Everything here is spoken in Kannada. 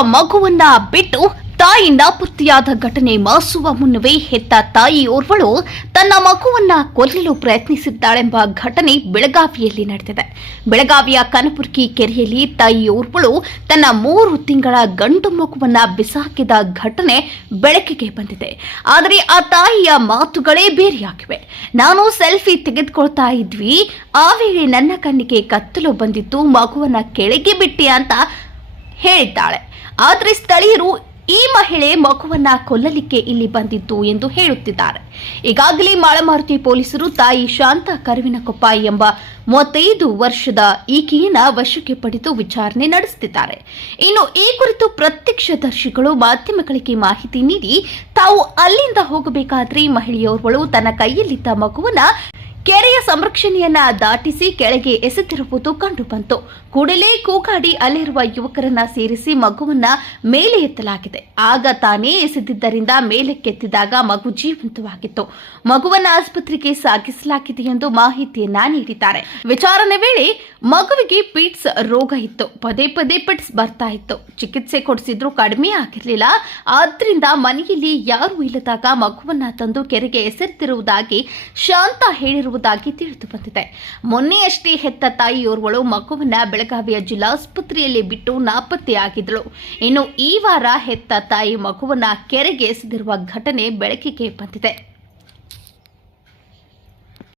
ಮಗುವನ್ನ ಬಿಟ್ಟು ತಾಯಿಯಿಂದ ಪುತ್ತಿಯಾದ ಘಟನೆ ಮಾಸುವ ಮುನ್ನವೇ ಹೆತ್ತ ತಾಯಿಯೋರ್ವಳು ತನ್ನ ಮಗುವನ್ನ ಕೊಲ್ಲಲು ಪ್ರಯತ್ನಿಸಿದ್ದಾಳೆಂಬ ಘಟನೆ ಬೆಳಗಾವಿಯಲ್ಲಿ ನಡೆದಿದೆ. ಬೆಳಗಾವಿಯ ಕನಪುರ್ಕಿ ಕೆರೆಯಲ್ಲಿ ತಾಯಿಯೋರ್ವಳು ತನ್ನ ಮೂರು ತಿಂಗಳ ಗಂಡು ಮಗುವನ್ನ ಬಿಸಾಕಿದ ಘಟನೆ ಬೆಳಕಿಗೆ ಬಂದಿದೆ. ಆದರೆ ಆ ತಾಯಿಯ ಮಾತುಗಳೇ ಬೇರೆಯಾಗಿವೆ. ನಾನು ಸೆಲ್ಫಿ ತೆಗೆದುಕೊಳ್ತಾ ಇದ್ವಿ. ಆ ವೇಳೆ ನನ್ನ ಕಣ್ಣಿಗೆ ಕತ್ತಲು ಬಂದಿತ್ತು. ಮಗುವನ್ನ ಕೆಳಗೆ ಬಿಟ್ಟೆ ಅಂತ ಹೇಳಿದ್ದಾಳೆ. ಆದರೆ ಸ್ಥಳೀಯರು ಈ ಮಹಿಳೆ ಮಗುವನ್ನ ಕೊಲ್ಲಲಿಕ್ಕೆ ಇಲ್ಲಿ ಬಂದಿದ್ದು ಎಂದು ಹೇಳುತ್ತಿದ್ದಾರೆ. ಈಗಾಗಲೇ ಮಾಳಮಾರುತಿ ಪೊಲೀಸರು ತಾಯಿ ಶಾಂತ ಕರುವಿನಕೊಪ್ಪ ಎಂಬ ಮೂವತ್ತೈದು ವರ್ಷದ ಈಕೆಯನ್ನ ವಶಕ್ಕೆ ಪಡೆದು ವಿಚಾರಣೆ ನಡೆಸುತ್ತಿದ್ದಾರೆ. ಇನ್ನು ಈ ಕುರಿತು ಪ್ರತ್ಯಕ್ಷದರ್ಶಿಗಳು ಮಾಧ್ಯಮಗಳಿಗೆ ಮಾಹಿತಿ ನೀಡಿ ತಾವು ಅಲ್ಲಿಂದ ಹೋಗಬೇಕಾದ್ರೆ ಮಹಿಳೆಯೋರ್ವಳು ತನ್ನ ಕೈಯಲ್ಲಿದ್ದ ಮಗುವನ್ನ ಕೆರೆಯ ಸಂರಕ್ಷಣೆಯನ್ನ ದಾಟಿಸಿ ಕೆಳಗೆ ಎಸೆದಿರುವುದು ಕಂಡುಬಂತು ಕೂಡಲೇ ಕೂಗಾಡಿ ಅಲ್ಲಿರುವ ಯುವಕರನ್ನ ಸೇರಿಸಿ ಮಗುವನ್ನ ಮೇಲೆ ಎತ್ತಲಾಗಿದೆ. ಆಗ ತಾನೇ ಎಸೆದಿದ್ದರಿಂದ ಮೇಲಕ್ಕೆತ್ತಿದಾಗ ಮಗು ಜೀವಂತವಾಗಿತ್ತು. ಮಗುವನ್ನ ಆಸ್ಪತ್ರೆಗೆ ಸಾಗಿಸಲಾಗಿದೆ ಎಂದು ಮಾಹಿತಿಯನ್ನ ನೀಡಿದ್ದಾರೆ. ವಿಚಾರಣೆ ವೇಳೆ ಮಗುವಿಗೆ ಪಿಟ್ಸ್ ರೋಗ ಇತ್ತು. ಪದೇ ಪದೇ ಪಿಟ್ಸ್ ಬರ್ತಾ ಇತ್ತು. ಚಿಕಿತ್ಸೆ ಕೊಡಿಸಿದ್ರು ಕಡಿಮೆ ಆಗಿರಲಿಲ್ಲ. ಆದ್ರಿಂದ ಮನೆಯಲ್ಲಿ ಯಾರೂ ಇಲ್ಲದಾಗ ಮಗುವನ್ನ ತಂದು ಕೆರೆಗೆ ಎಸೆದಿರುವುದಾಗಿ ಶಾಂತ ಹೇಳಿರುವುದಾಗಿ ತಿಳಿದು ಬಂದಿದೆ ಮೊನ್ನೆಯಷ್ಟೇ ಹೆತ್ತ ತಾಯಿಯೋರ್ವಳು ಮಗುವನ್ನ ಬೆಳಗಾವಿಯ ಜಿಲ್ಲಾಸ್ಪತ್ರೆಯಲ್ಲಿ ಬಿಟ್ಟು ನಾಪತ್ತೆಯಾಗಿದ್ದಳು. ಇನ್ನು ಈ ವಾರ ಹೆತ್ತ ತಾಯಿ ಮಗುವನ್ನ ಕೆರೆಗೆ ಎಸೆದಿರುವ ಘಟನೆ ಬೆಳಕಿಗೆ ಬಂದಿದೆ.